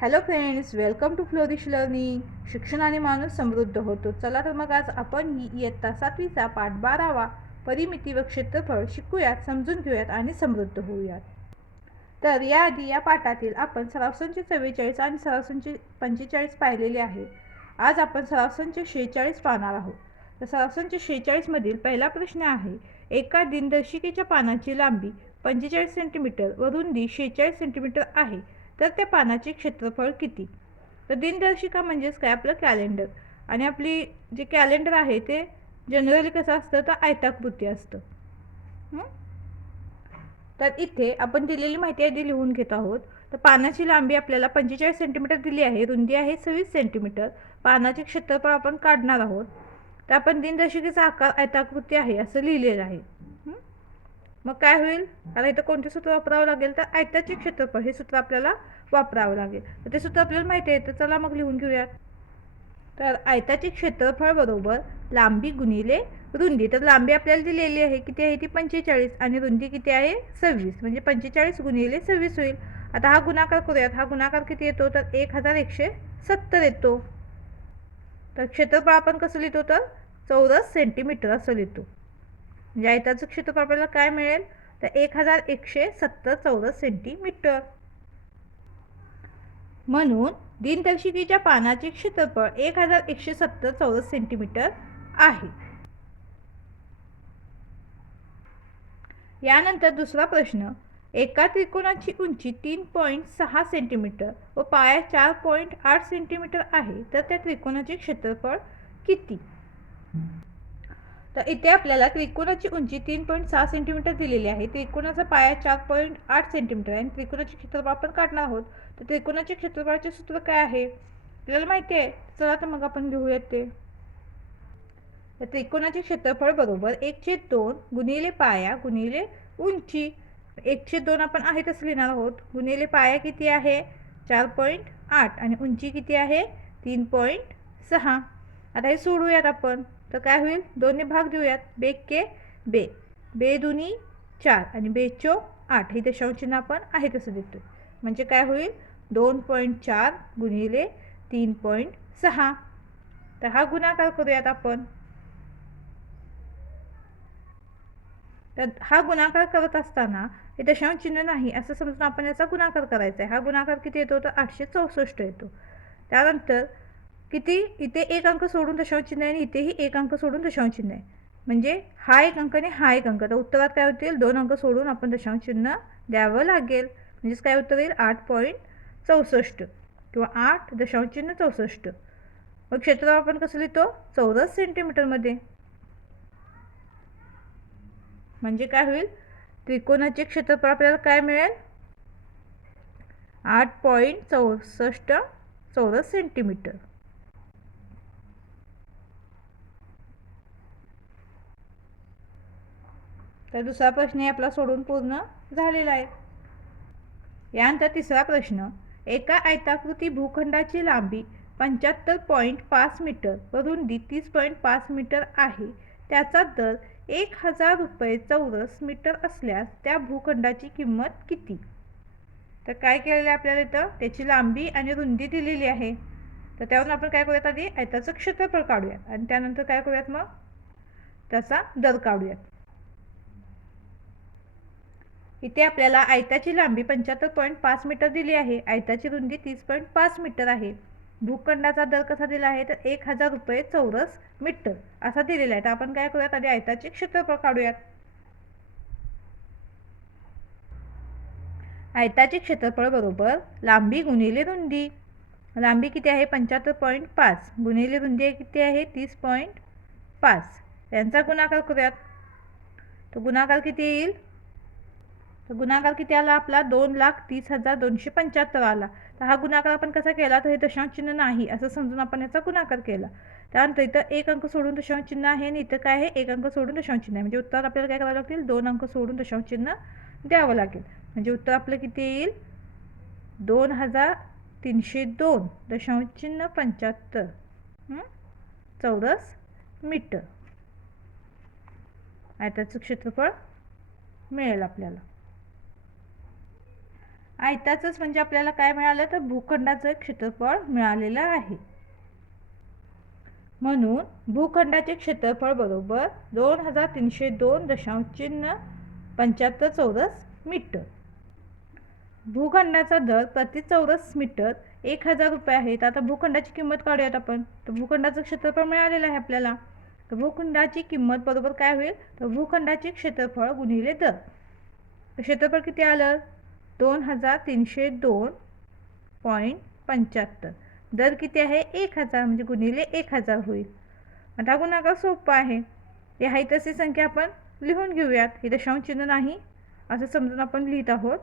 Hello friends welcome to flourish learning शिक्षणाने माणूस समृद्ध होतो. चला तर मग आज आपण ही इयत्ता सातवीचा पाठ बारावा परिमिती व क्षेत्रफळ शिकूयात समजून घेऊयात आणि समृद्ध होऊयात. तर याआधी या पाठातील आपण सरावसंचे चव्वेचाळीस आणि सरावसंचे पंचेचाळीस पाहिलेले आहे. आज आपण सरावसंचे शेहेचाळीस पाहणार आहोत. तर सरावसंचे शेहेचाळीसमधील पहिला प्रश्न आहे एका दिनदर्शिकेच्या पानाची लांबी पंचेचाळीस सेंटीमीटर व रुंदी शेहेचाळीस सेंटीमीटर आहे. तर त्या पानाचे क्षेत्रफळ किती? तर दिनदर्शिका म्हणजेच काय? आपलं कॅलेंडर आणि आपली जे कॅलेंडर आहे ते जनरली कसं असतं? तर आयताकृती असतं. तर इथे आपण दिलेली माहिती आधी लिहून घेत आहोत. तर पानाची लांबी आपल्याला पंचेचाळीस सेंटीमीटर दिली आहे. रुंदी आहे सव्वीस सेंटीमीटर पानाचे क्षेत्रफळ आपण काढणार आहोत. तर आपण दिनदर्शिकेचा आकार आयताकृती आहे असं लिहिलेलं आहे. मग काय होईल? आता इथं कोणते सूत्र वापरावं लागेल? तर आयताचे क्षेत्रफळ हे सूत्र आपल्याला वापरावं लागेल. तर ते सूत्र आपल्याला माहिती आहे तर चला मग लिहून घेऊयात तर आयताचे क्षेत्रफळ बरोबर लांबी गुणिले रुंदी. तर लांबी आपल्याला दिलेली आहे किती आहे ती? पंचेचाळीस. आणि रुंदी किती आहे? सव्वीस. म्हणजे पंचेचाळीस गुणिले सव्वीस होईल. आता हा गुणाकार करूयात. हा गुणाकार किती येतो? तर एक हजार एकशे सत्तर येतो. तर क्षेत्रफळ आपण कसं लिहितो? तर चौरस सेंटीमीटर असं लिहितो. म्हणजे आयताचं क्षेत्रफळ आपल्याला काय मिळेल? तर एक हजार एकशे सत्तर चौरस सेंटीमीटर. म्हणून दिनदर्शिकेच्या पानाचे क्षेत्रफळ एक हजार एकशे सत्तर चौरस सेंटीमीटर आहे. यानंतर दुसरा प्रश्न. एका त्रिकोणाची उंची तीन पॉईंट सहा सेंटीमीटर व पाया चार पॉईंट आठ सेंटीमीटर आहे. तर त्या त्रिकोणाचे क्षेत्रफळ किती? तर इथे आपल्याला त्रिकोणाची उंची तीन पॉईंट सहा सेंटीमीटर दिलेली आहे. त्रिकोणाचा पाया चार पॉईंट आठ सेंटीमीटर आहे. आणि त्रिकोणाचे क्षेत्रफळ आपण काढणार आहोत. तर त्रिकोणाचे क्षेत्रफळाचे सूत्र काय आहे? आपल्याला माहिती आहे. चला तर मग आपण घेऊयात ते. तर त्रिकोणाचे क्षेत्रफळ बरोबर एकशे दोन गुणिले पाया गुणिले उंची. एकशे दोन आपण आहे तसं लिहिणार आहोत. गुणिले पाया किती आहे? चार पॉईंट आठ. आणि उंची किती आहे? तीन पॉईंट सहा. आता हे सोडूयात आपण. तर काय होईल? दोन्ही भाग देऊयात बे के बे. बे दुनी चार आणि बेचो आठ. हे दशांश आपण आहे तसं देतो म्हणजे काय होईल? दोन पॉईंट चार गुणिले तीन पॉईंट सहा. तर हा गुणाकार करूयात आपण. तर हा गुणाकार करत असताना हे दशांश चिन्ह नाही असं समजून आपण याचा गुणाकार करायचा आहे. हा गुणाकार किती येतो? तर आठशे चौसष्ट येतो. त्यानंतर किती? इथे एक अंक सोडून दशांश चिन्ह आहे आणि इथेही एक अंक सोडून दशांश चिन्ह आहे. म्हणजे हा एक अंक आणि हा एक अंक. तर उत्तरात काय होतील? दोन अंक सोडून आपण दशांश चिन्ह द्यावं लागेल. म्हणजेच काय उत्तर येईल आठ पॉईंट चौसष्ट. किंवा आठ दशांश चिन्ह चौसष्ट. मग क्षेत्र आपण कसं लिहितो? चौरस सेंटीमीटरमध्ये म्हणजे काय होईल? त्रिकोणाचे क्षेत्रफळ आपल्याला काय मिळेल? आठ पॉईंट चौसष्ट चौरस सेंटीमीटर तर दुसरा प्रश्न आपला सोडून पूर्ण झालेला आहे. यानंतर तिसरा प्रश्न एका आयताकृती भूखंडाची लांबी पंच्याहत्तर पॉईंट पाच मीटर व रुंदी तीस पॉईंट पाच मीटर आहे. त्याचा दर एक हजार रुपये चौरस मीटर असल्यास त्या भूखंडाची किंमत किती? तर काय केलेलं आहे आपल्याला इथं? त्याची लांबी आणि रुंदी दिलेली आहे. तर त्यावरून आपण काय करूयात आधी? आयताचं क्षेत्रफळ काढूयात. आणि त्यानंतर काय करूयात मग? त्याचा दर काढूयात. इथे आपल्याला आयताची लांबी पंच्याहत्तर पॉईंट पाच मीटर दिली आहे. आयताची रुंदी तीस पॉईंट पाच मीटर आहे. भूखंडाचा दर कसा दिला आहे? तर एक हजार रुपये चौरस मीटर असा दिलेला आहे. तर आपण काय करूयात? आधी आयताचे क्षेत्रफळ काढूयात. आयताचे क्षेत्रफळ बरोबर लांबी गुणिले रुंदी. लांबी किती आहे? पंच्याहत्तर पॉईंट पाच. गुणिले रुंदी किती आहे? तीस पॉईंट पाच. यांचा गुणाकार करूयात. तो गुणाकार किती येईल? तर गुणाकार किती आला आपला? दोन लाख तीस हजार दोनशे पंच्याहत्तर आला. तर हा गुणाकार आपण कसा केला? तर हे दशांश चिन्ह नाही असं समजून आपण याचा गुणाकार केला. त्यानंतर इथं एक अंक सोडून दशांश चिन्ह आहे आणि इथं काय आहे? एक अंक सोडून दशांश चिन्ह आहे. म्हणजे उत्तर आपल्याला काय करावं लागतील? दोन अंक सोडून दशांश चिन्ह द्यावं लागेल. म्हणजे उत्तर आपलं किती येईल? दोन हजार तीनशे दोन दशांश चिन्ह पंच्याहत्तर. चौरस मीटर. आयताचं क्षेत्रफळ मिळेल आपल्याला. आयताचंच म्हणजे आपल्याला काय मिळालं तर भूखंडाचं क्षेत्रफळ मिळालेलं आहे. म्हणून भूखंडाचे क्षेत्रफळ बरोबर दोन हजार तीनशे दोन दशांश चिन्ह पंच्याहत्तर चौरस मीटर. भूखंडाचा दर प्रति चौरस मीटर एक हजार रुपये आहे. तर आता भूखंडाची किंमत काढूयात आपण. तर भूखंडाचं क्षेत्रफळ मिळालेलं आहे आपल्याला. तर भूखंडाची किंमत बरोबर काय होईल? तर भूखंडाचे क्षेत्रफळ गुणिले दर. क्षेत्रफळ किती आलं? दोन हजार तीनशे दोन पॉईंट पंच्याहत्तर. दर किती आहे? एक हजार म्हणजे गुणिले एक हजार होईल. आता गुणाकार सोपा आहे. हे आहे तशी संख्या आपण लिहून घेऊयात. हे दशांश चिन्ह नाही असं समजून आपण लिहित आहोत.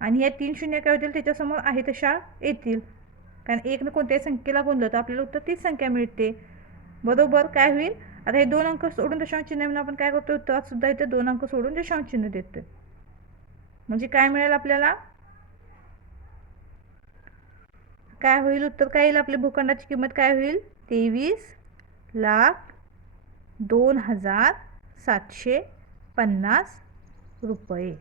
आणि या तीन शून्य काय होतील? त्याच्यासमोर आहे तशा येतील. कारण एकनं कोणत्याही संख्येला गुणलं तर आपल्याला उत्तर तीच संख्या मिळते. बरोबर काय होईल? आता हे दोन अंक सोडून दशांश चिन्ह म्हणून आपण काय करतो उत्तरात सुद्धा इथे दोन अंक सोडून दशांश चिन्ह देतोय. म्हणजे काय मिळेल आपल्याला? काय होईल? उत्तर काय येईल आपल्या भूखंडाची किंमत काय होईल? तेवीस लाख दोन हजार सातशे पन्नास रुपये.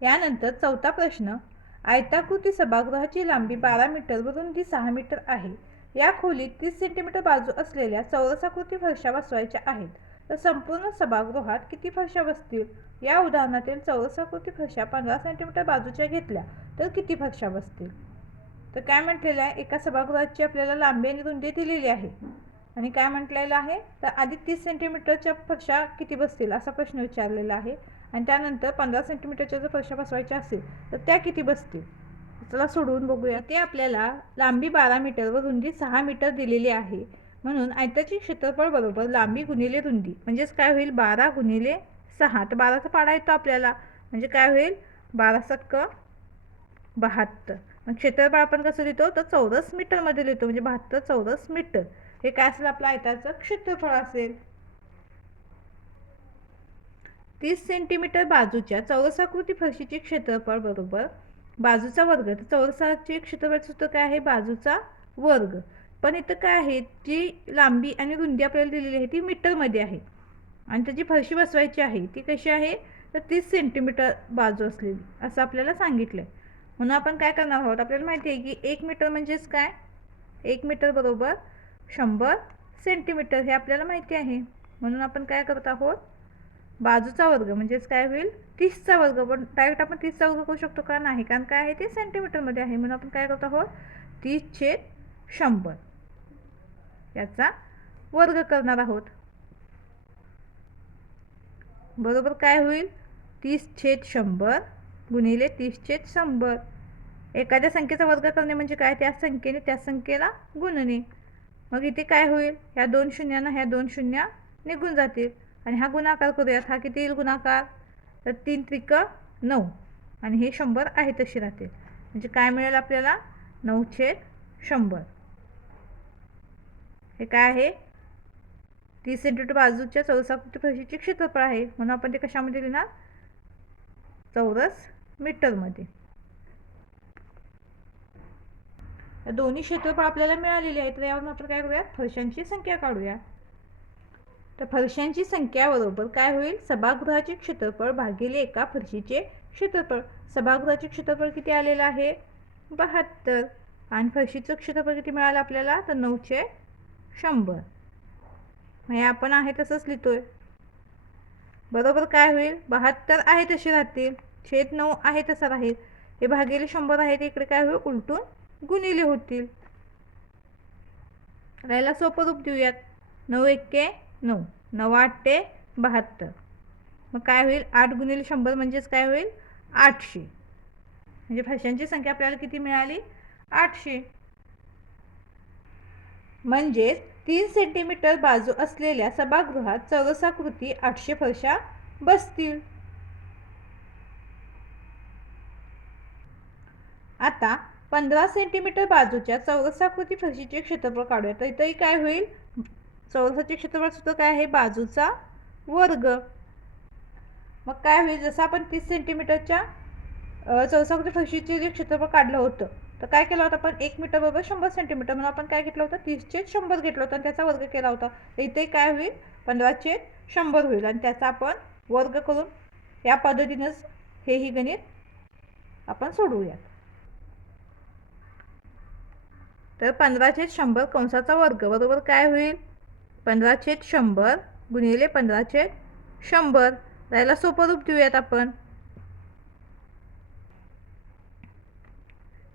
यानंतर चौथा प्रश्न आयताकृती सभागृहाची लांबी बारा मीटर ती सहा मीटर आहे. या खोलीत तीस सेंटीमीटर बाजू असलेल्या चौरसाकृती फरशा बसवायच्या आहेत. तर संपूर्ण सभागृहात किती फरशा बसतील? या उदाहरणातील चौरसाकृती फरशा पंधरा सेंटीमीटर बाजूच्या घेतल्या तर किती फरशा बसतील? तर काय म्हटलेलं आहे? एका सभागृहाची आपल्याला लांबी आणि रुंदी दिलेली आहे. आणि काय म्हटलेलं आहे? तर आधी तीस सेंटीमीटरच्या फरशा किती बसतील असा प्रश्न विचारलेला आहे. आणि त्यानंतर पंधरा सेंटीमीटरच्या जर फरशा बसवायच्या असतील तर त्या किती बसतील? चला सोडवून बघूया. ते आपल्याला लांबी बारा मीटर व रुंदी सहा मीटर दिलेली आहे. म्हणून आयताची क्षेत्रफळ बरोबर लांबी गुणिले रुंदी. म्हणजेच काय होईल? बारा गुणिले सहा. तर बाराचा पाडा येतो आपल्याला. म्हणजे काय होईल? बारा सक्क बहात्तर. मग क्षेत्रफळ आपण कसं लिहितो? तर चौरस मीटरमध्ये लिहितो. म्हणजे बहात्तर चौरस मीटर हे काय असेल? आपलं आयताचं क्षेत्रफळ असेल. तीस सेंटीमीटर बाजूच्या चौरसाकृती फरशीचे क्षेत्रफळ बरोबर बाजूचा वर्ग. तर चौरसाचे क्षेत्रफळ सूत्र काय आहे? बाजूचा वर्ग. पण इथं काय आहे? जी लांबी आणि रुंदी आपल्याला दिलेली आहे ती मीटरमध्ये आहे. आणि त्याची फरशी बसवायची आहे ती कशी आहे? तर तीस सेंटीमीटर बाजू असलेली असं आपल्याला सांगितलं आहे म्हणून आपण काय करणार आहोत? आपल्याला माहिती आहे की एक मीटर म्हणजेच काय? एक मीटर बरोबर शंभर सेंटीमीटर हे आपल्याला माहिती आहे. म्हणून आपण काय करत आहोत? बाजूचा वर्ग म्हणजेच काय होईल? तीसचा वर्ग. पण डायरेक्ट आपण तीसचा वर्ग करू शकतो का? नाही. कारण काय आहे ते सेंटीमीटरमध्ये आहे. म्हणून आपण काय करत आहोत? तीस छेद शंभर. याचा वर्ग करणार आहोत. बरोबर काय होईल? तीस छेद शंभर गुणिले तीस छेद शंभर. एखाद्या संख्येचा वर्ग करणे म्हणजे काय? त्या संख्येने त्या संख्येला गुणणे. मग इथे काय होईल? ह्या दोन शून्यानं ह्या दोन शून्या निघून जातील. आणि हा गुणाकार करूयात हा किती येईल गुणाकार? तर तीन त्रिक नऊ. आणि हे शंभर आहे तशी राहतील म्हणजे काय मिळेल आपल्याला? नऊ छेद शंभर. हे काय आहे? तीस सेंटीमीटर बाजूच्या चौरसाकृती फरशीचे क्षेत्रफळ आहे. म्हणून आपण ते कशामध्ये लिहिणार? चौरस मीटरमध्ये. दोन्ही क्षेत्रफळ आपल्याला मिळालेली आहेत. तर यावरून आपण काय करूया फरशांची संख्या काढूया. तर फरशांची संख्या बरोबर काय होईल? सभागृहाचे क्षेत्रफळ भागिले एका फरशीचे क्षेत्रफळ. सभागृहाचे क्षेत्रफळ किती आलेलं आहे? बहात्तर. आणि फरशीचं क्षेत्रफळ किती मिळालं आपल्याला? तर नऊशे शंभर. हे आपण आहे तसंच लिहितोय. बरोबर काय होईल? बहात्तर आहे तसे राहतील. छेद नऊ आहे तसा राहील. हे भागिले शंभर आहे ते इकडे काय होईल? उलटून गुणिले होतील. राहायला सोपं रूप देऊयात. नऊ एक्के नऊ. नऊ आठ ते बहात्तर. मग काय होईल? आठ गुणिले शंभर म्हणजेच काय होईल? आठशे. म्हणजे भाषांची संख्या आपल्याला किती मिळाली? आठशे. म्हणजेच तीन सेंटीमीटर बाजू असलेल्या सभागृहात चौरसाकृती आठशे फरशा बसतील. आता पंधरा सेंटीमीटर बाजूच्या चौरसाकृती फरशीचे क्षेत्रफळ काढूया. तर इथंही काय होईल? चौरसाचे क्षेत्रफळ सुद्धा काय आहे? बाजूचा वर्ग. मग काय होईल? जसं आपण तीस सेंटीमीटरच्या चौरसाकृती फरशीचे जे क्षेत्रफळ काढलं होतं तर काय केलं होतं आपण? एक मीटर बरोबर शंभर सेंटीमीटर म्हणून आपण काय घेतलं होतं? तीसचे शंभर घेतलं होतं आणि त्याचा वर्ग केला होता. तर इथे काय होईल? पंधराचे शंभर होईल आणि त्याचा आपण वर्ग करून या पद्धतीनंच हे ही गणित आपण सोडवूयात. तर पंधराचे शंभर कंसाचा वर्ग बरोबर काय होईल? पंधराचे शंभर गुणिले पंधराचे शंभर. त्याला सोपं रूप देऊयात आपण.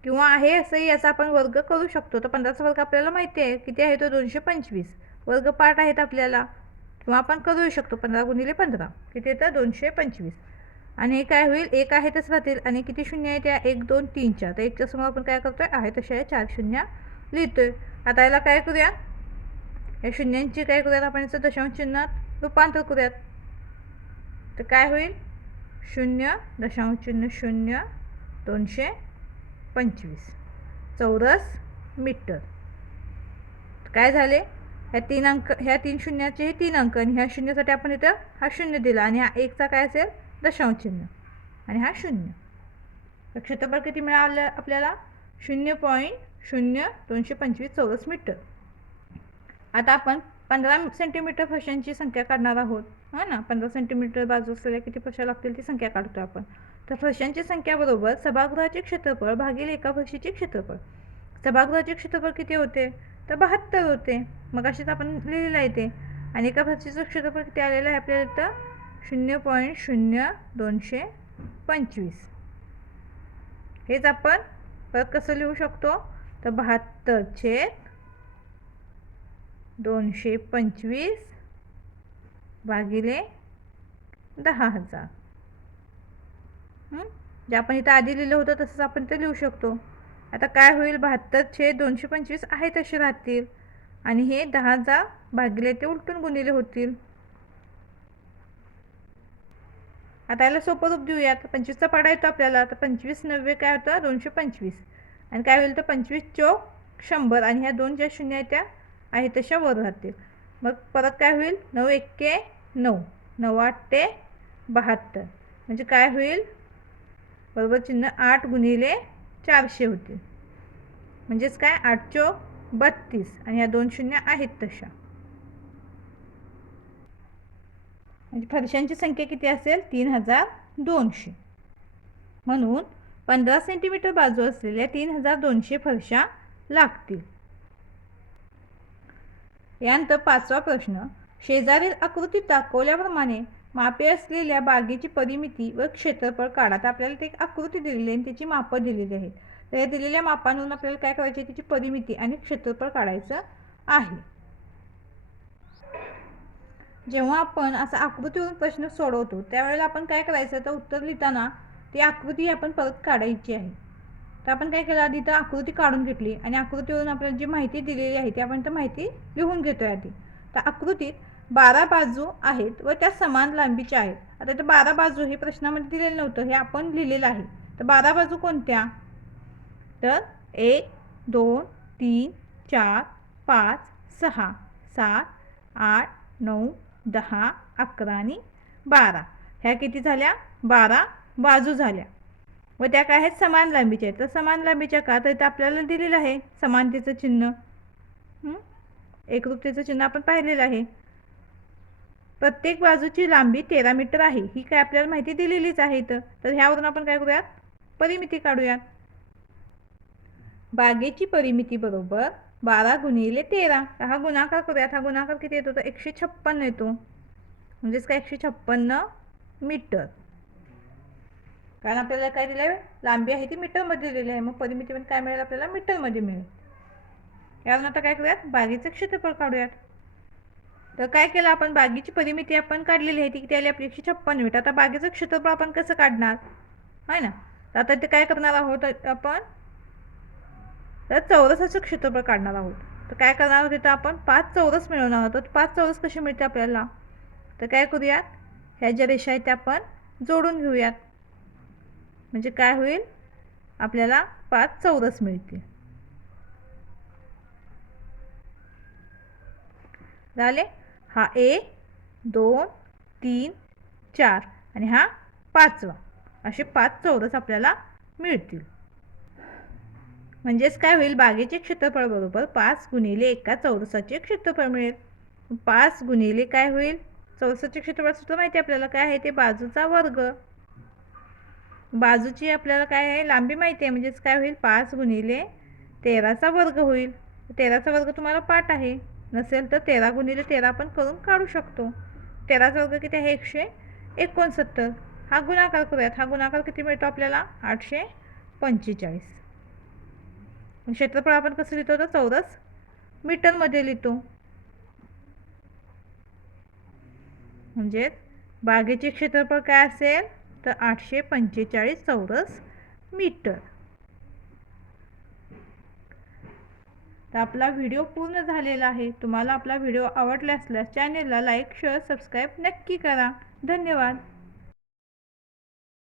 किंवा आहे असंही याचा आपण वर्ग करू शकतो. तर पंधराचा वर्ग आपल्याला माहिती आहे. किती आहे तो? दोनशे पंचवीस. वर्ग पाठ आहेत आपल्याला. किंवा आपण करू शकतो. पंधरा गुणिले पंधरा. किती येतं? दोनशे पंचवीस. आणि हे काय होईल? एक आहे तसं राहतील. आणि किती शून्य आहे? त्या एक दोन तीन चार. तर एकच्यासमोर आपण काय करतोय? आहे तशा आहे चार शून्य लिहितोय. आता याला काय करूया? या शून्यांची काय करूयात आपण? याचं दशांश चिन्हात रूपांतर करूयात. तर काय होईल? शून्य दशांश चिन्ह शून्य दोनशे पंचवीस. चौरस मीटर. काय झाले? ह्या तीन अंक ह्या तीन शून्याचे हे तीन अंक आणि ह्या शून्यासाठी आपण इथं हा शून्य दिला आणि हा एकचा काय असेल? दशांश चिन्ह. आणि हा शून्य. तर क्षेत्रफळ किती मिळालं आपल्याला? शून्य पॉईंट शून्य दोनशे पंचवीस चौरस मीटर. आता आपण पंधरा सेंटीमीटर फशांची संख्या काढणार आहोत. हा ना? पंधरा सेंटीमीटर बाजू असलेल्या किती फशा लागतील ती संख्या काढतो आपण. तर फशांची संख्या बरोबर सभागृहाचे क्षेत्रफळ भागिले एका फशीचे क्षेत्रफळ. सभागृहाचे क्षेत्रफळ किती होते? तर बहात्तर होते. मग अशीच आपण लिहिलेलं आहे ते. आणि एका फशीचं क्षेत्रफळ किती आलेलं आहे आपल्याला इथं शून्य पॉईंट शून्य दोनशे पंचवीस. हेच आपण परत कसं लिहू शकतो? तर बहात्तर छेद दोनशे पंचवीस भागिले दहा हजार. जे आपण इथं आधी लिहिलं होतं तसंच आपण ते लिहू शकतो. आता काय होईल? बहात्तरचे दोनशे पंचवीस आहे तसे राहतील. आणि हे दहा हजार भागिले ते उलटून गुणिले होतील. आता याला सोपं रूप देऊयात. पंचवीसचा पाडा येतो आपल्याला. आता पंचवीस नव्वे काय होतं? दोनशे पंचवीस. आणि काय होईल? तर पंचवीस चौक शंभर. आणि ह्या दोन ज्या शून्य आहेत त्या आहे तशा वर राहतील. मग परत काय होईल? नऊ एक्के नऊ. नऊ आठ ते बहात्तर. म्हणजे काय होईल? बरोबर चिन्ह आठ गुणिले चारशे होतील. म्हणजेच काय? आठ चो बत्तीस. आणि या दोन शून्य आहेत तशा. म्हणजे फरशांची संख्या किती असेल? तीन हजार दोनशे. म्हणून पंधरा सेंटीमीटर बाजू असलेल्या तीन हजार दोनशे फरशा लागतील. यानंतर पाचवा प्रश्न शेजारील आकृतीत दाखवल्याप्रमाणे मापे असलेल्या बागेची परिमिती व क्षेत्रफळ काढा तर आपल्याला ते एक आकृती दिलेली आहे आणि त्याची मापं दिलेली आहेत. तर या दिलेल्या मापांवरून आपल्याला काय करायचे? त्याची परिमिती आणि क्षेत्रफळ काढायचं आहे. जेव्हा आपण असा आकृतीवरून प्रश्न सोडवतो त्यावेळेला आपण काय करायचं? तर उत्तर लिहिताना ती आकृती आपण परत काढायची आहे. तर आपण काय केलं? आधी तर आकृती काढून घेतली आणि आकृतीवरून आपल्याला जी माहिती दिलेली आहे ती आपण तर माहिती लिहून घेतोय आधी. तर आकृतीत बारा बाजू आहेत व त्या समान लांबीच्या आहेत. आता तर बारा बाजू हे प्रश्नामध्ये दिलेलं नव्हतं हे आपण लिहिलेलं आहे. तर बारा बाजू कोणत्या? तर एक दोन तीन चार पाच सहा सात आठ नऊ दहा अकरा आणि बारा. ह्या किती झाल्या? बारा बाजू झाल्या. व त्या काय आहेत? समान लांबीच्या आहेत. तर समान लांबीच्या का? तर इथं आपल्याला दिलेलं आहे समानतेचं चिन्ह. एकरूपतेचं चिन्ह आपण पाहिलेलं आहे. प्रत्येक बाजूची लांबी तेरा मीटर आहे. ही काय आपल्याला माहिती दिलेलीच आहे इथं. तर ह्यावरून आपण काय करूयात? परिमिती काढूयात. बागेची परिमिती बरोबर बारा गुणिले तेरा. तर हा गुणाकार करूयात. हा गुणाकार किती येतो? तर एकशे छप्पन्न येतो. म्हणजेच काय? एकशे छप्पन्न मीटर. कारण आपल्याला काय दिलं आहे लांबी आहे ती मीटरमध्ये दिलेली आहे. मग परिमितीमध्ये काय मिळेल आपल्याला? मीटरमध्ये मिळेल. यावरून आता काय करूयात? बागेचं क्षेत्रफळ काढूयात. तर काय केलं आपण? बागेची परिमिती आपण काढलेली आहे ती किती आली? आपली एकशे छप्पन्न मीटर. आता बागेचं क्षेत्रफळ आपण कसं काढणार? आहे ना? तर आता ते काय करणार आहोत आपण? तर चौरसाचं क्षेत्रफळ काढणार आहोत. तर काय करणार आहोत तिथं आपण? पाच चौरस मिळवणार आहोत. तर पाच चौरस कसे मिळते आपल्याला? तर काय करूयात? ह्या ज्या रेषा आहेत त्या आपण जोडून घेऊयात. म्हणजे काय होईल? आपल्याला पाच चौरस मिळतील. झाले? हा एक दोन तीन चार आणि हा पाचवा. असे पाच चौरस आपल्याला मिळतील. म्हणजेच काय होईल? बागेचे क्षेत्रफळ बरोबर पाच गुणिले एका चौरसाचे क्षेत्रफळ मिळेल. पाच गुणिले काय होईल? चौरसाचे क्षेत्रफळ सुद्धा माहिती आहे आपल्याला. काय आहे? ते बाजूचा वर्ग. बाजूची आपल्याला काय आहे? लांबी माहिती आहे. म्हणजेच काय होईल? पाच गुणिले तेराचा वर्ग होईल. तेराचा वर्ग तुम्हाला पाठ आहे. नसेल तर तेरा गुणिले तेरा आपण करून काढू शकतो. तेराचा वर्ग किती आहे? एकशे एकोणसत्तर. हा गुणाकार करूयात. हा गुणाकार किती मिळतो आपल्याला? आठशे पंचेचाळीस. क्षेत्रफळ आपण कसं लिहितो? तर चौरस मीटरमध्ये लिहितो. म्हणजेच बागेचे क्षेत्रफळ काय असेल? तर आठशे पंचेचाळीस चौरस मीटर. तर आपला व्हिडिओ पूर्ण झालेला आहे. तुम्हाला आपला व्हिडिओ आवडला असल्यास चॅनेलला लाईक शेअर सबस्क्राईब नक्की करा. धन्यवाद.